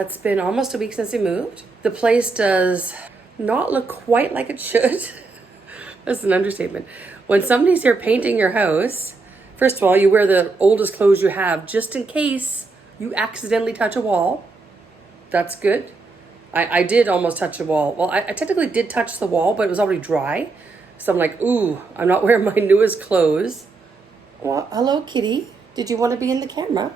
It's been almost a week since we moved. The place does not look quite like it should. That's an understatement. When somebody's here painting your house, first of all, you wear the oldest clothes you have just in case you accidentally touch a wall. That's good. I did almost touch a wall. Well, I technically did touch the wall, but it was already dry. So I'm like, ooh, I'm not wearing my newest clothes. Well, hello, kitty. Did you want to be in the camera?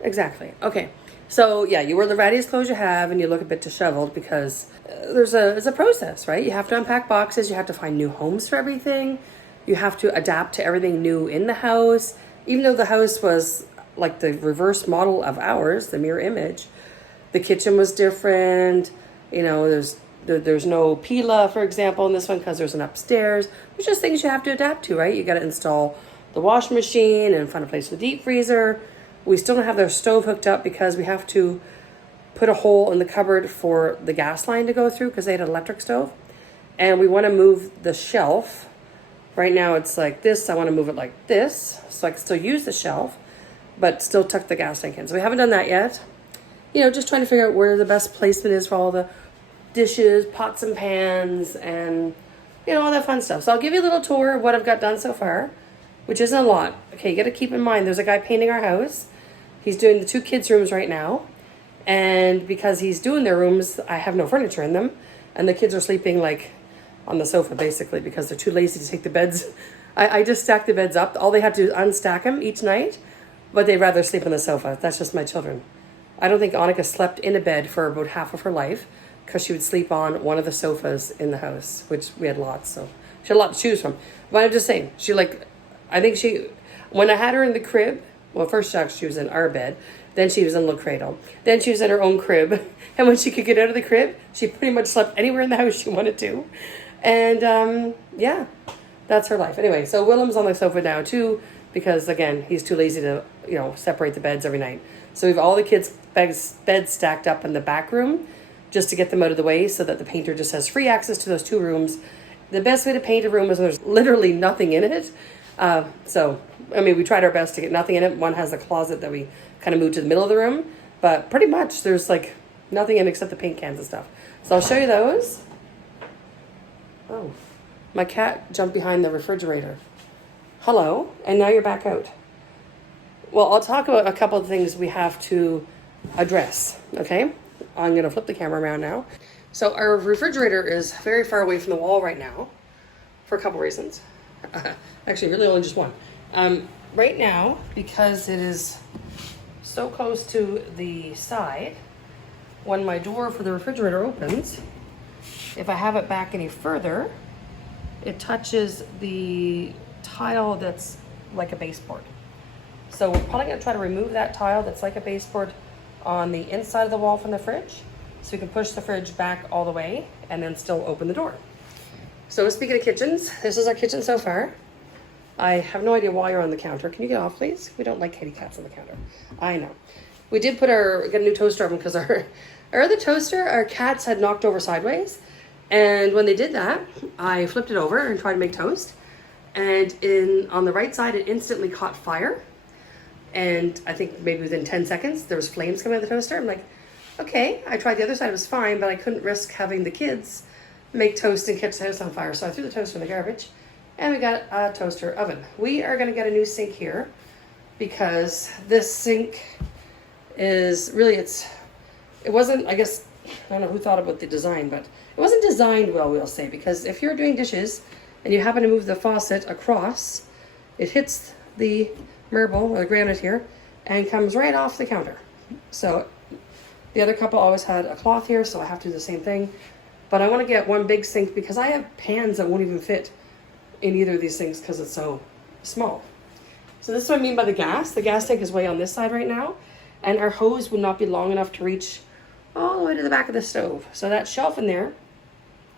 Exactly. Okay. So yeah, you wear the rattiest clothes you have and you look a bit disheveled because it's a process, right? You have to unpack boxes. You have to find new homes for everything. You have to adapt to everything new in the house. Even though the house was like the reverse model of ours, the mirror image, the kitchen was different. You know, there's no pila, for example, in this one because there's an upstairs. There's just things you have to adapt to, right? You got to install the washing machine and find a place for the deep freezer. We still don't have their stove hooked up because we have to put a hole in the cupboard for the gas line to go through because they had an electric stove. And we want to move the shelf. Right now it's like this. I want to move it like this so I can still use the shelf, but still tuck the gas tank in. So we haven't done that yet. You know, just trying to figure out where the best placement is for all the dishes, pots and pans, and, you know, all that fun stuff. So I'll give you a little tour of what I've got done so far, which isn't a lot. Okay, you got to keep in mind there's a guy painting our house. He's doing the two kids' rooms right now. And because he's doing their rooms, I have no furniture in them. And the kids are sleeping like on the sofa basically because they're too lazy to take the beds. I just stack the beds up. All they have to do is unstack them each night, but they'd rather sleep on the sofa. That's just my children. I don't think Annika slept in a bed for about half of her life because she would sleep on one of the sofas in the house, which we had lots. So she had a lot to choose from. But I'm just saying, when I had her in the crib, well, first she was in our bed. Then she was in a little cradle. Then she was in her own crib. And when she could get out of the crib, she pretty much slept anywhere in the house she wanted to. And yeah, that's her life. Anyway, so Willem's on the sofa now too, because again, he's too lazy to, separate the beds every night. So we have all the kids' beds stacked up in the back room just to get them out of the way so that the painter just has free access to those two rooms. The best way to paint a room is when there's literally nothing in it. We tried our best to get nothing in it. One has a closet that we kind of moved to the middle of the room, but pretty much there's like nothing in except the paint cans and stuff. So I'll show you those. Oh, my cat jumped behind the refrigerator. Hello, and now you're back out. Well, I'll talk about a couple of things we have to address, okay? I'm going to flip the camera around now. So our refrigerator is very far away from the wall right now for a couple reasons. Actually, really only just one. Right now, because it is so close to the side, when my door for the refrigerator opens, if I have it back any further, it touches the tile that's like a baseboard. So we're probably going to try to remove that tile that's like a baseboard on the inside of the wall from the fridge, so we can push the fridge back all the way and then still open the door. So speaking of kitchens, this is our kitchen so far. I have no idea why you're on the counter. Can you get off, please? We don't like kitty cats on the counter. I know. We did get a new toaster oven because our other toaster, our cats had knocked over sideways. And when they did that, I flipped it over and tried to make toast. And on the right side, it instantly caught fire. And I think maybe within 10 seconds, there was flames coming out of the toaster. I'm like, okay. I tried the other side, it was fine, but I couldn't risk having the kids make toast and catch the house on fire. So I threw the toaster in the garbage. And we got a toaster oven. We are going to get a new sink here because this sink is really, it wasn't, I guess, I don't know who thought about the design, but it wasn't designed well, we'll say, because if you're doing dishes and you happen to move the faucet across, it hits the marble or the granite here and comes right off the counter. So the other couple always had a cloth here, so I have to do the same thing. But I want to get one big sink because I have pans that won't even fit in either of these things because it's so small. So this is what I mean by the gas. The gas tank is way on this side right now, and our hose would not be long enough to reach all the way to the back of the stove. So that shelf in there,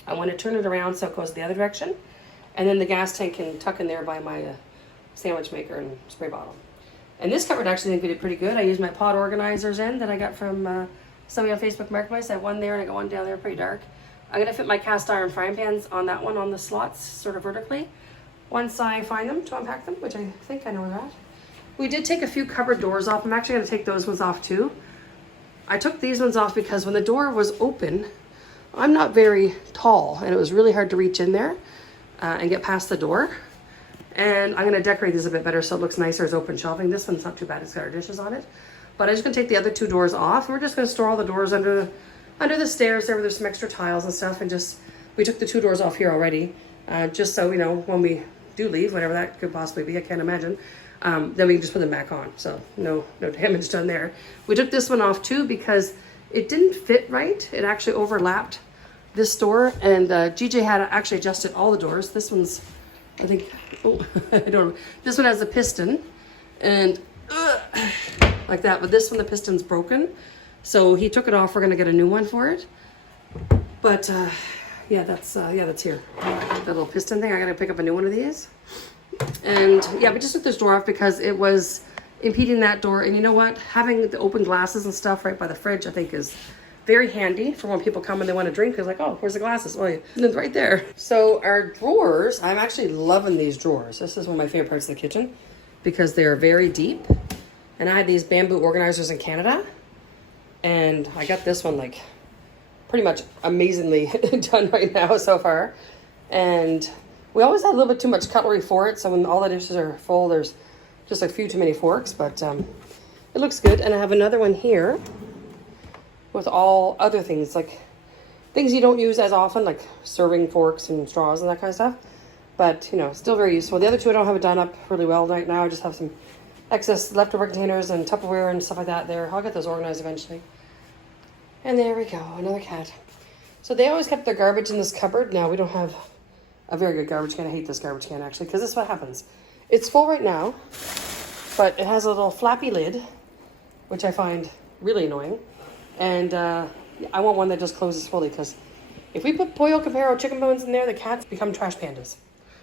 I want to turn it around so it goes the other direction, and then the gas tank can tuck in there by my sandwich maker and spray bottle. And this cupboard actually I think we did pretty good. I used my pot organizers in that I got from somebody on Facebook Marketplace. I have one there and I got one down there, pretty dark. I'm going to fit my cast iron frying pans on that one on the slots, sort of vertically, once I find them to unpack them, which I think I know where they're at. We did take a few cupboard doors off. I'm actually going to take those ones off too. I took these ones off because when the door was open, I'm not very tall and it was really hard to reach in there and get past the door. And I'm gonna decorate these a bit better so it looks nicer as open shelving. This one's not too bad, it's got our dishes on it. But I'm just gonna take the other 2 doors off. We're just gonna store all the doors under the stairs there where there's some extra tiles and stuff, and we took the 2 doors off here already, just so, you know, when we do leave, whatever that could possibly be, I can't imagine, then we can just put them back on. So no damage done there. We took this one off too because it didn't fit right. It actually overlapped this door, and GJ had actually adjusted all the doors. This one's, I think, oh, I don't know. This one has a piston and like that, but this one, the piston's broken. So he took it off. We're gonna get a new one for it. But yeah, that's here. The little piston thing. I gotta pick up a new one of these. And yeah, we just took this door off because it was impeding that door. And you know what? Having the open glasses and stuff right by the fridge, I think is very handy for when people come and they want to drink. It's like, oh, where's the glasses? Oh, yeah. And it's right there. So our drawers, I'm actually loving these drawers. This is one of my favorite parts of the kitchen because they're very deep. And I had these bamboo organizers in Canada. And I got this one like pretty much amazingly done right now so far. And we always had a little bit too much cutlery for it. So when all the dishes are full, there's just a few too many forks, but it looks good. And I have another one here with all other things, like things you don't use as often, like serving forks and straws and that kind of stuff. But, you know, still very useful. The other 2, I don't have it done up really well right now. I just have some excess leftover containers and Tupperware and stuff like that there. I'll get those organized eventually. And there we go, another cat. So they always kept their garbage in this cupboard. Now we don't have a very good garbage can. I hate this garbage can actually, because this is what happens. It's full right now, but it has a little flappy lid, which I find really annoying. And I want one that just closes fully, because if we put pollo campero chicken bones in there, the cats become trash pandas.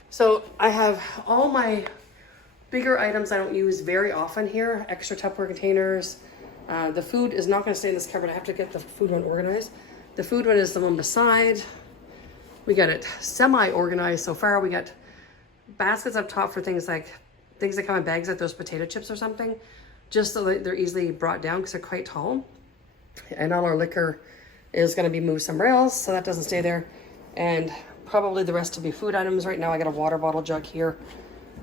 So I have all my bigger items I don't use very often here, extra Tupperware containers. The food is not going to stay in this cupboard. I have to get the food one organized. The food one is the one beside. We got it semi-organized so far. We got baskets up top for things that come in bags, like those potato chips or something, just so that they're easily brought down because they're quite tall. And all our liquor is going to be moved somewhere else, so that doesn't stay there. And probably the rest will be food items. Right now I got a water bottle jug here.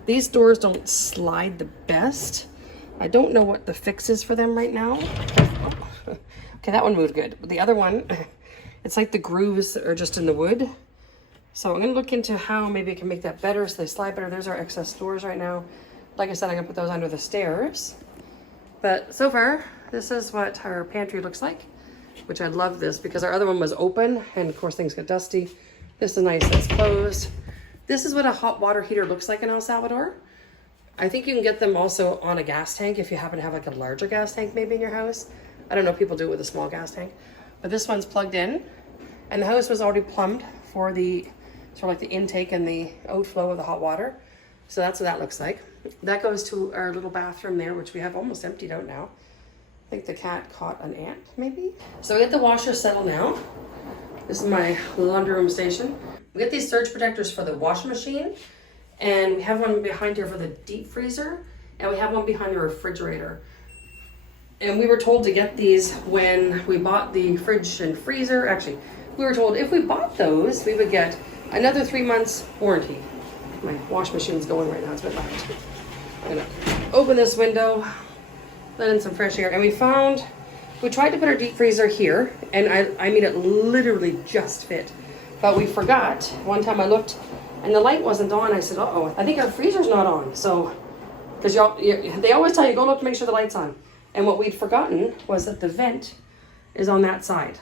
These doors don't slide the best. I don't know what the fix is for them right now. Okay, that one moved good. But the other one, it's like the grooves are just in the wood. So I'm gonna look into how maybe I can make that better so they slide better. There's our excess doors right now. Like I said, I'm gonna put those under the stairs. But so far, this is what our pantry looks like, which I love this because our other one was open and of course things get dusty. This is nice, it's closed. This is what a hot water heater looks like in El Salvador. I think you can get them also on a gas tank if you happen to have like a larger gas tank maybe in your house. I don't know if people do it with a small gas tank, but this one's plugged in and the house was already plumbed for the sort of like the intake and the outflow of the hot water. So that's what that looks like. That goes to our little bathroom there, which we have almost emptied out now. I think the cat caught an ant maybe. So we get the washer settled now. This is my laundry room station. We get these surge protectors for the washing machine, and we have one behind here for the deep freezer, and we have one behind the refrigerator. And we were told to get these when we bought the fridge and freezer. Actually, we were told if we bought those, we would get another 3 months warranty. My wash machine's going right now, it's a bit loud. I'm gonna open this window, let in some fresh air, and we tried to put our deep freezer here, and I mean it literally just fit. But we forgot. One time I looked and the light wasn't on. I said, uh-oh, I think our freezer's not on. So, because they always tell you, go look to make sure the light's on. And what we'd forgotten was that the vent is on that side.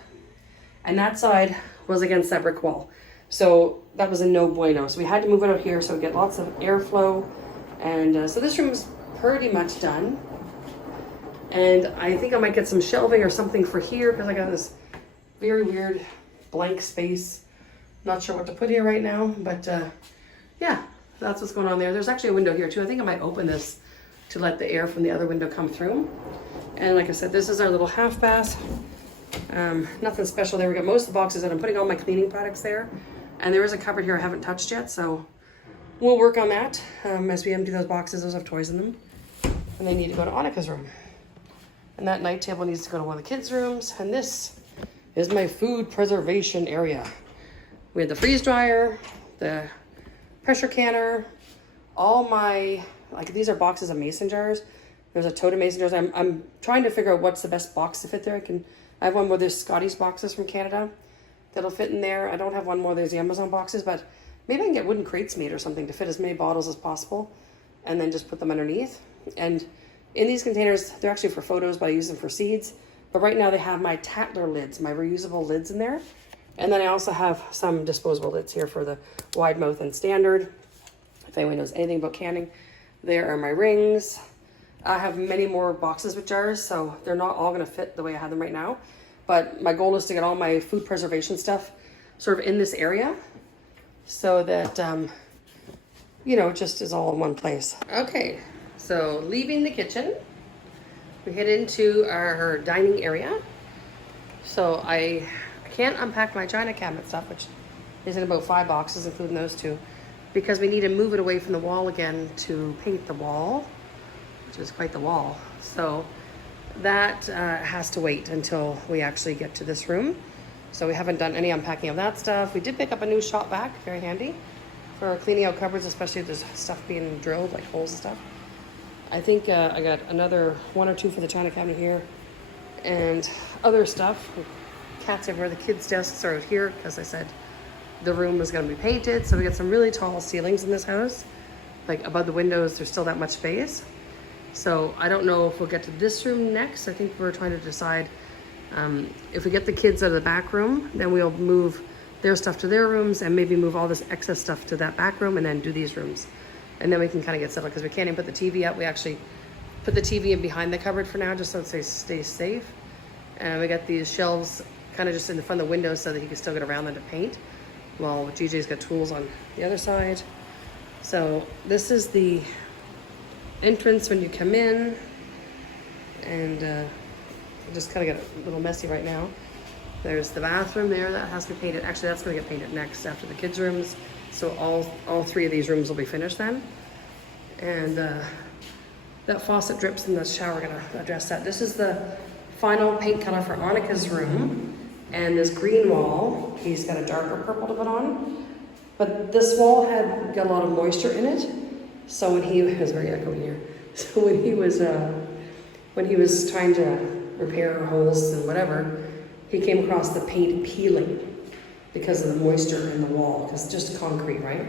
And that side was against that brick wall. So that was a no bueno. So we had to move it out here so we get lots of airflow. And so this room's pretty much done. And I think I might get some shelving or something for here because I got this very weird blank space. Not sure what to put here right now, but yeah, that's what's going on there. There's actually a window here too. I think I might open this to let the air from the other window come through. And like I said, this is our little half bath. Nothing special there. We got most of the boxes and I'm putting all my cleaning products there. And there is a cupboard here I haven't touched yet, so we'll work on that as we empty those boxes. Those have toys in them. And they need to go to Annika's room. And that night table needs to go to one of the kids' rooms. And this is my food preservation area. We had the freeze dryer, the pressure canner, all my, like these are boxes of mason jars. There's a tote of mason jars. I'm trying to figure out what's the best box to fit there. I have one where there's Scotty's boxes from Canada that'll fit in there. I don't have one more, there's the Amazon boxes, but maybe I can get wooden crates made or something to fit as many bottles as possible and then just put them underneath. And in these containers, they're actually for photos, but I use them for seeds. But right now they have my Tatler lids, my reusable lids in there. And then I also have some disposable lids here for the wide mouth and standard. If anyone knows anything about canning, there are my rings. I have many more boxes with jars, so they're not all gonna fit the way I have them right now. But my goal is to get all my food preservation stuff sort of in this area so that, you know, it just is all in one place. Okay, so leaving the kitchen, we head into our dining area. So I can't unpack my china cabinet stuff, which is in about 5 boxes, including those 2, because we need to move it away from the wall again to paint the wall, which is quite the wall. So that has to wait until we actually get to this room. So we haven't done any unpacking of that stuff. We did pick up a new shop vac, very handy for cleaning out cupboards, especially if there's stuff being drilled, like holes and stuff. I think I got another 1 or 2 for the china cabinet here and other stuff. Cats everywhere. The kids' desks are out here because I said the room was going to be painted. So we got some really tall ceilings in this house. Like above the windows, there's still that much space. So I don't know if we'll get to this room next. I think we're trying to decide if we get the kids out of the back room, then we'll move their stuff to their rooms and maybe move all this excess stuff to that back room and then do these rooms. And then we can kind of get settled because we can't even put the TV up. We actually put the TV in behind the cupboard for now just so it stays safe. And we got these shelves kind of just in the front of the window so that he can still get around them to paint. Well, GJ's got tools on the other side. So this is the entrance when you come in, and just kind of get a little messy right now. There's the bathroom there that has to be painted. Actually, that's going to get painted next after the kids' rooms. So all 3 of these rooms will be finished then. And that faucet drips in the shower. We're going to address that. This is the final paint color for Annika's room. And this green wall, he's got a darker purple to put on. But this wall got a lot of moisture in it. So when it was very echoey here. So when he was trying to repair holes and whatever, he came across the paint peeling because of the moisture in the wall, because it's just concrete, right?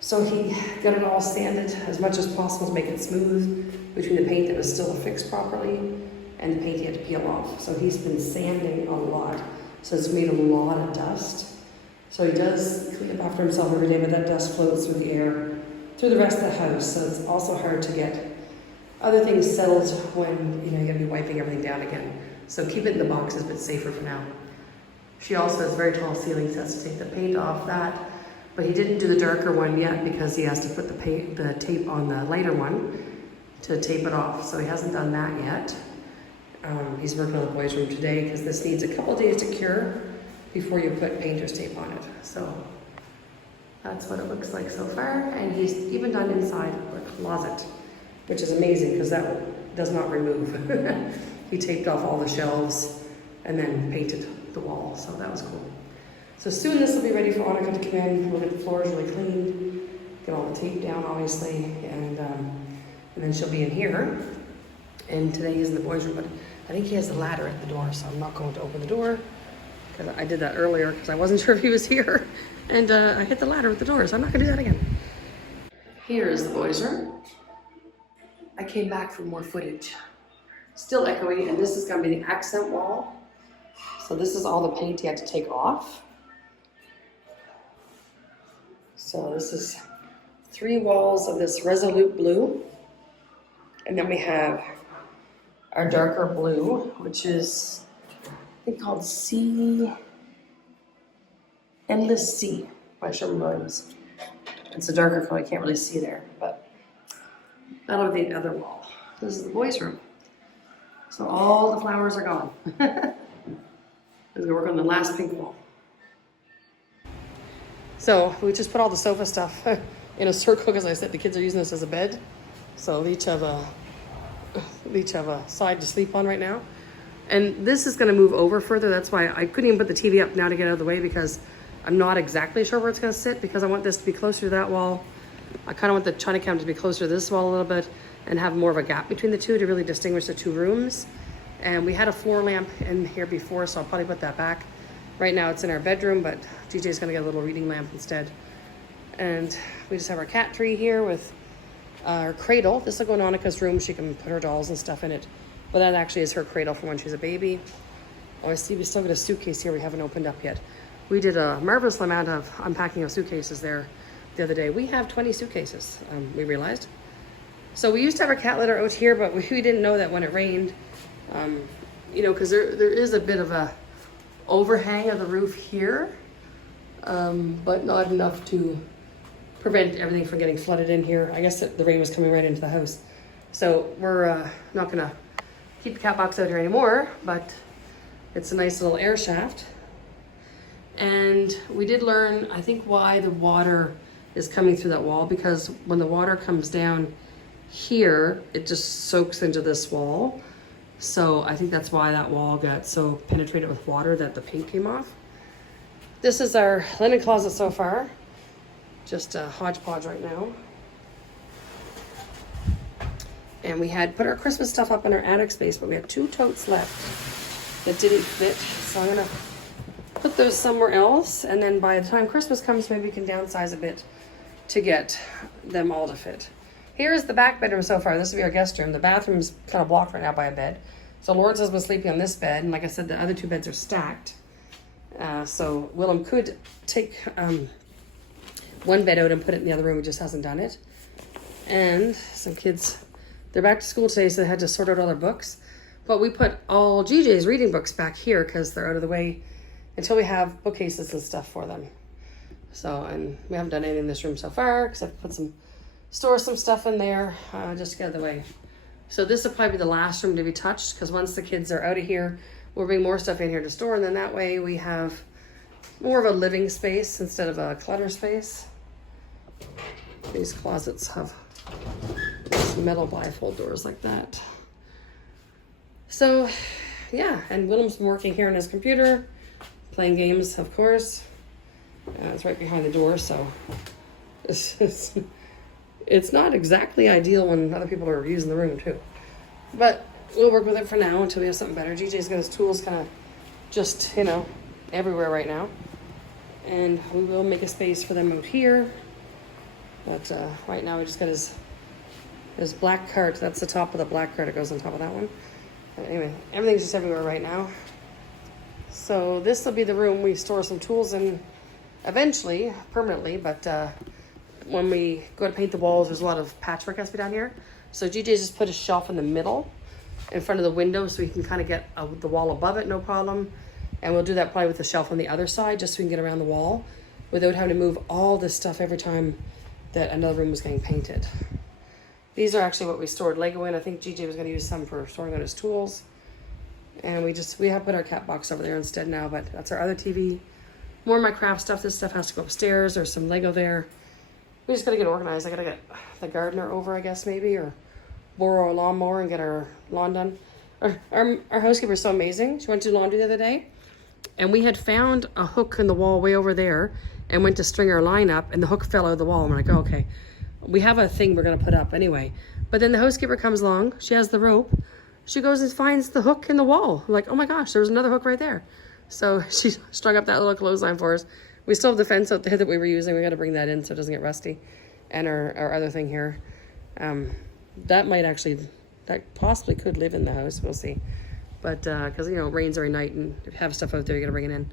So he got it all sanded as much as possible to make it smooth between the paint that was still affixed properly and the paint he had to peel off. So he's been sanding a lot. So it's made a lot of dust. So he does clean up after himself every day, but that dust floats through the air through the rest of the house. So it's also hard to get other things settled when you're gonna be wiping everything down again. So keep it in the boxes, but safer for now. She also has very tall ceilings, has to take the paint off that. But he didn't do the darker one yet because he has to put the tape on the lighter one to tape it off. So he hasn't done that yet. He's working on the boys' room today because this needs a couple days to cure before you put painter's tape on it. So that's what it looks like so far. And he's even done inside the closet, which is amazing because that does not remove. He taped off all the shelves and then painted the wall. So that was cool. So soon this will be ready for Annika to come in. We'll get the floors really cleaned, get all the tape down obviously, and then she'll be in here. And today he's in the boys' room, but I think he has the ladder at the door, so I'm not going to open the door because I did that earlier because I wasn't sure if he was here. And I hit the ladder at the door, so I'm not gonna do that again. Here is the boys' room. I came back for more footage. Still echoey, and this is gonna be the accent wall. So this is all the paint he had to take off. So this is 3 walls of this Resolute blue. And then we have our darker blue, which is, I think, called Endless Sea by Sherman Williams. It's a darker color, I can't really see there, but that'll be the other wall. This is the boys' room. So all the flowers are gone. I'm gonna work on the last pink wall. So we just put all the sofa stuff in a circle because I said the kids are using this as a bed. So they each have They each have a side to sleep on right now. And this is gonna move over further. That's why I couldn't even put the TV up now to get out of the way, because I'm not exactly sure where it's gonna sit, because I want this to be closer to that wall. I kind of want the China cabinet to be closer to this wall a little bit and have more of a gap between the two to really distinguish the two rooms. And we had a floor lamp in here before, so I'll probably put that back. Right now it's in our bedroom, but GJ's gonna get a little reading lamp instead. And we just have our cat tree here with our cradle. This will go in Annika's room. She can put her dolls and stuff in it. But that actually is her cradle from when she was a baby. Oh, I see we still got a suitcase here we haven't opened up yet. We did a marvelous amount of unpacking of suitcases there the other day. We have 20 suitcases, we realized. So we used to have our cat litter out here, but we didn't know that when it rained, you know, because there is a bit of a overhang of the roof here, but not enough to prevent everything from getting flooded in here. I guess the rain was coming right into the house. So we're not gonna keep the cat box out here anymore, but it's a nice little air shaft. And we did learn, I think, why the water is coming through that wall, because when the water comes down here, it just soaks into this wall. So I think that's why that wall got so penetrated with water that the paint came off. This is our linen closet so far. Just a hodgepodge right now. And we had put our Christmas stuff up in our attic space, but we have 2 totes left that didn't fit. So I'm gonna put those somewhere else. And then by the time Christmas comes, maybe we can downsize a bit to get them all to fit. Here's the back bedroom so far. This will be our guest room. The bathroom's kind of blocked right now by a bed. So Lawrence has been sleeping on this bed. And like I said, the other 2 beds are stacked. So Willem could take one bed out and put it in the other room. He just hasn't done it. And some kids, they're back to school today, so they had to sort out all their books. But we put all GJ's reading books back here because they're out of the way until we have bookcases and stuff for them. So, and we haven't done anything in this room so far, except put store some stuff in there, just to get out of the way. So this will probably be the last room to be touched, because once the kids are out of here, we'll bring more stuff in here to store, and then that way we have more of a living space instead of a clutter space. These closets have metal bifold doors like that. So yeah, and Willem's working here on his computer, playing games, of course. It's right behind the door, so it's not exactly ideal when other people are using the room too. But we'll work with it for now until we have something better. GJ's got his tools kind of just, you know, everywhere right now. And we will make a space for them out here. But right now we just got his black cart. That's the top of the black cart. It goes on top of that one. But anyway, everything's just everywhere right now. So this will be the room we store some tools in eventually, permanently. But when we go to paint the walls, there's a lot of patchwork has to be done here. So GJ just put a shelf in the middle in front of the window so we can kind of get the wall above it, no problem. And we'll do that probably with the shelf on the other side, just so we can get around the wall without having to move all this stuff every time that another room was getting painted. These are actually what we stored Lego in. I think GJ was going to use some for storing out his tools. And we have put our cat box over there instead now, but that's our other TV. More of my craft stuff. This stuff has to go upstairs. There's some Lego there. We just got to get organized. I got to get the gardener over, I guess, maybe, or borrow a lawnmower and get our lawn done. Our housekeeper is so amazing. She went to laundry the other day, and we had found a hook in the wall way over there and went to string our line up, and the hook fell out of the wall. I'm like, oh, okay. We have a thing we're going to put up anyway. But then the housekeeper comes along. She has the rope. She goes and finds the hook in the wall. I'm like, oh my gosh, there's another hook right there. So she strung up that little clothesline for us. We still have the fence out there that we were using. We got to bring that in so it doesn't get rusty. And our other thing here. That possibly could live in the house. We'll see. But because, you know, it rains every night, and if you have stuff out there, you got to bring it in.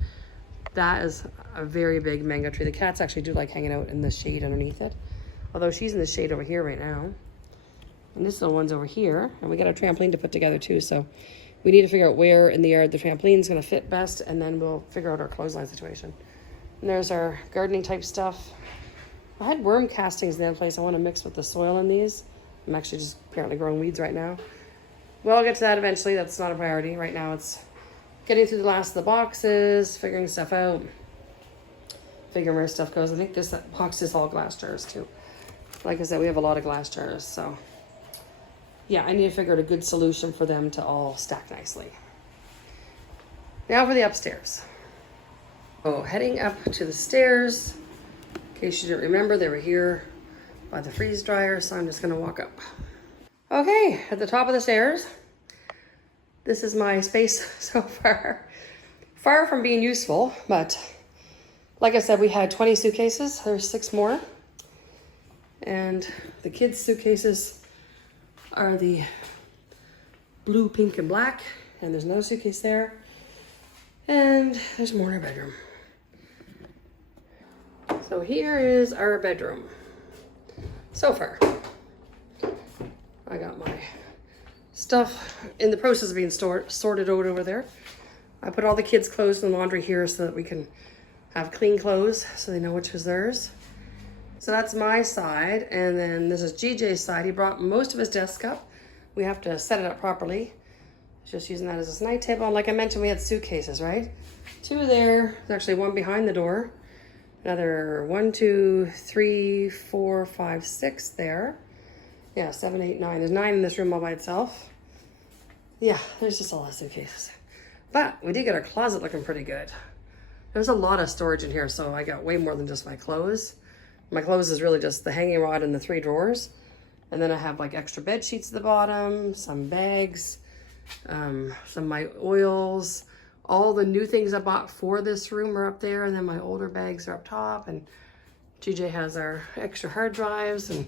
That is a very big mango tree. The cats actually do like hanging out in the shade underneath it. Although she's in the shade over here right now. And this little one's over here. And we got a trampoline to put together too. So we need to figure out where in the yard the trampoline's going to fit best. And then we'll figure out our clothesline situation. And there's our gardening type stuff. I had worm castings in the other place. I want to mix with the soil in these. I'm actually just apparently growing weeds right now. Well, I'll get to that eventually. That's not a priority. Right now it's getting through the last of the boxes, figuring stuff out, figuring where stuff goes. I think this box is all glass jars too. Like I said, we have a lot of glass jars, so yeah, I need to figure out a good solution for them to all stack nicely. Now for the upstairs. Oh, heading up to the stairs. In case you didn't remember, they were here by the freeze dryer, so I'm just gonna walk up. Okay, at the top of the stairs. This is my space so far. Far from being useful, but like I said, we had 20 suitcases. There's 6 more. And the kids' suitcases are the blue, pink, and black. And there's another suitcase there. And there's more in our bedroom. So here is our bedroom. So far. I got my stuff in the process of being sorted out over there. I put all the kids' clothes in the laundry here so that we can have clean clothes so they know which is theirs. So that's my side, and then this is GJ's side. He brought most of his desk up. We have to set it up properly. Just using that as a night table. And like I mentioned, we had suitcases, right? 2 there. There's actually 1 behind the door. Another 1, 2, 3, 4, 5, 6 there. Yeah, 7, 8, 9. There's 9 in this room all by itself. Yeah, there's just a lot of suitcases. But we did get our closet looking pretty good. There's a lot of storage in here, so I got way more than just my clothes. My clothes is really just the hanging rod and the 3 drawers. And then I have like extra bed sheets at the bottom, some bags, some of my oils. All the new things I bought for this room are up there, and then my older bags are up top, and GJ has our extra hard drives and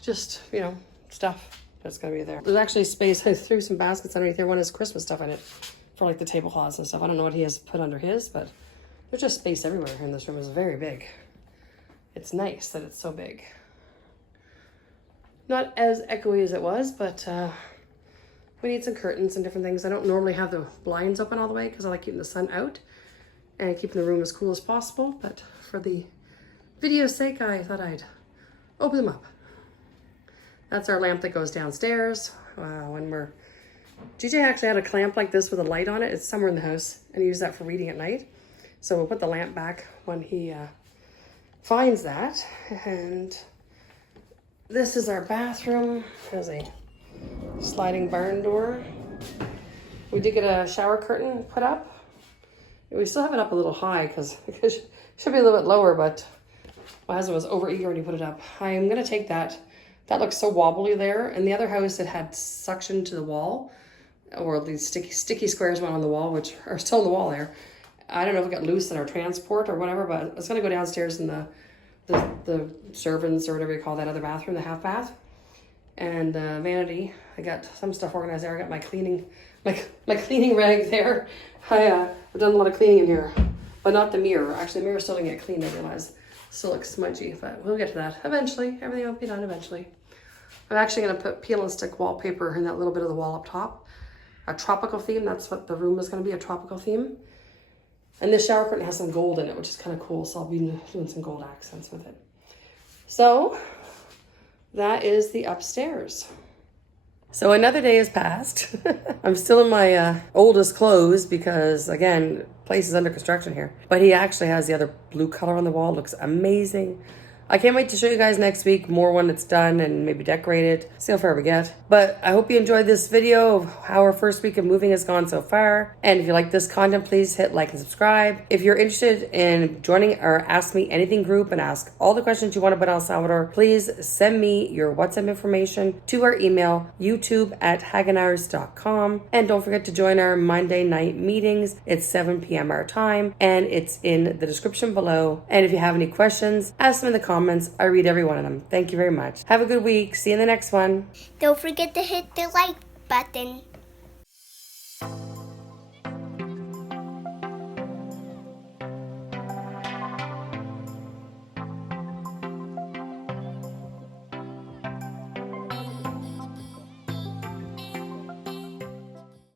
just, you know, stuff that's gonna be there. There's actually space. I threw some baskets underneath there. One has Christmas stuff in it for like the tablecloths and stuff. I don't know what he has put under his, but there's just space everywhere in this room. It's very big. It's nice that it's so big. Not as echoey as it was, but we need some curtains and different things. I don't normally have the blinds open all the way because I like keeping the sun out and keeping the room as cool as possible. But for the video's sake, I thought I'd open them up. That's our lamp that goes downstairs. GJ actually had a clamp like this with a light on it. It's somewhere in the house, and he used that for reading at night. So we'll put the lamp back when he finds that. And this is our bathroom. It has a sliding barn door. We did get a shower curtain put up. We still have it up a little high because it should be a little bit lower, but my husband was over eager when he put it up. I'm gonna take that. That looks so wobbly there. In the other house, it had suction to the wall, or these sticky squares went on the wall, which are still on the wall there. I don't know if it got loose in our transport or whatever, but it's gonna go downstairs in the servants or whatever you call that other bathroom, the half bath. And the vanity, I got some stuff organized there. I got my cleaning rag there. I've done a lot of cleaning in here, but not the mirror. Actually, the mirror still didn't get cleaned, I realize. Still looks smudgy, but we'll get to that eventually. Everything will be done eventually. I'm actually gonna put peel and stick wallpaper in that little bit of the wall up top. A tropical theme, that's what the room is gonna be, a tropical theme. And this shower curtain has some gold in it, which is kind of cool, so I'll be doing some gold accents with it. So, that is the upstairs. So another day has passed. I'm still in my oldest clothes because, again, place is under construction here. But he actually has the other blue color on the wall. It looks amazing. I can't wait to show you guys next week more when it's done and maybe decorated. See how far we get. But I hope you enjoyed this video of how our first week of moving has gone so far. And if you like this content, please hit like and subscribe. If you're interested in joining our Ask Me Anything group and ask all the questions you want about El Salvador, please send me your WhatsApp information to our email, youtube@hagenaars.com. And don't forget to join our Monday night meetings. It's 7 p.m. our time, and it's in the description below. And if you have any questions, ask them in the comments. I read every one of them. Thank you very much. Have a good week. See you in the next one. Don't forget to hit the like button.